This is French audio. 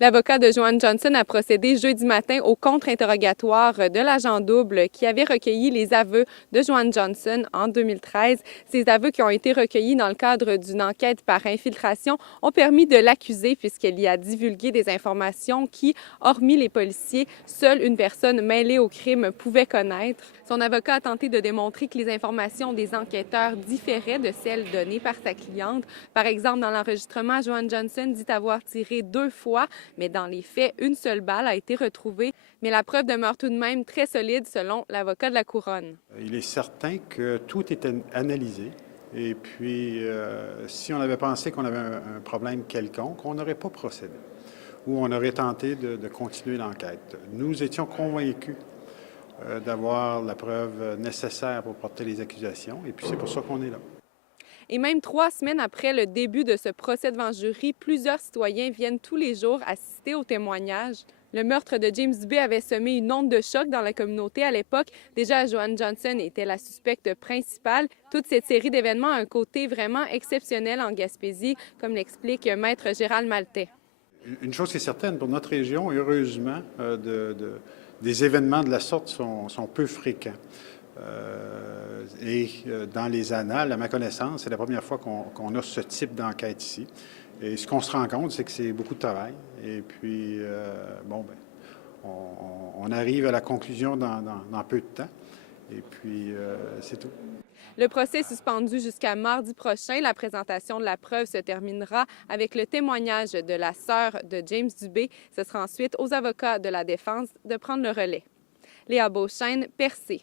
L'avocat de Joanne Johnson a procédé jeudi matin au contre-interrogatoire de l'agent double qui avait recueilli les aveux de Joanne Johnson en 2013. Ces aveux qui ont été recueillis dans le cadre d'une enquête par infiltration ont permis de l'accuser puisqu'elle y a divulgué des informations qui, hormis les policiers, seule une personne mêlée au crime pouvait connaître. Son avocat a tenté de démontrer que les informations des enquêteurs différaient de celles données par sa cliente. Par exemple, dans l'enregistrement, Joanne Johnson dit avoir tiré 2 fois, mais dans les faits, une seule balle a été retrouvée. Mais la preuve demeure tout de même très solide selon l'avocat de la Couronne. Il est certain que tout est analysé. Et puis, si on avait pensé qu'on avait un problème quelconque, on n'aurait pas procédé ou on aurait tenté de continuer l'enquête. Nous étions convaincus d'avoir la preuve nécessaire pour porter les accusations et puis c'est pour ça qu'on est là. Et même 3 semaines après le début de ce procès devant jury, plusieurs citoyens viennent tous les jours assister aux témoignages. Le meurtre de James Dubé avait semé une onde de choc dans la communauté à l'époque. Déjà, Joanne Johnson était la suspecte principale. Toute cette série d'événements a un côté vraiment exceptionnel en Gaspésie, comme l'explique Maître Gérald Maltais. Une chose est certaine, pour notre région, heureusement, des événements de la sorte sont peu fréquents. Dans les annales, à ma connaissance, c'est la première fois qu'on a ce type d'enquête ici. Et ce qu'on se rend compte, c'est que c'est beaucoup de travail. Et puis, on arrive à la conclusion dans peu de temps. Et puis, c'est tout. Le procès est suspendu jusqu'à mardi prochain. La présentation de la preuve se terminera avec le témoignage de la sœur de James Dubé. Ce sera ensuite aux avocats de la défense de prendre le relais. Léa Beauchesne, Percé.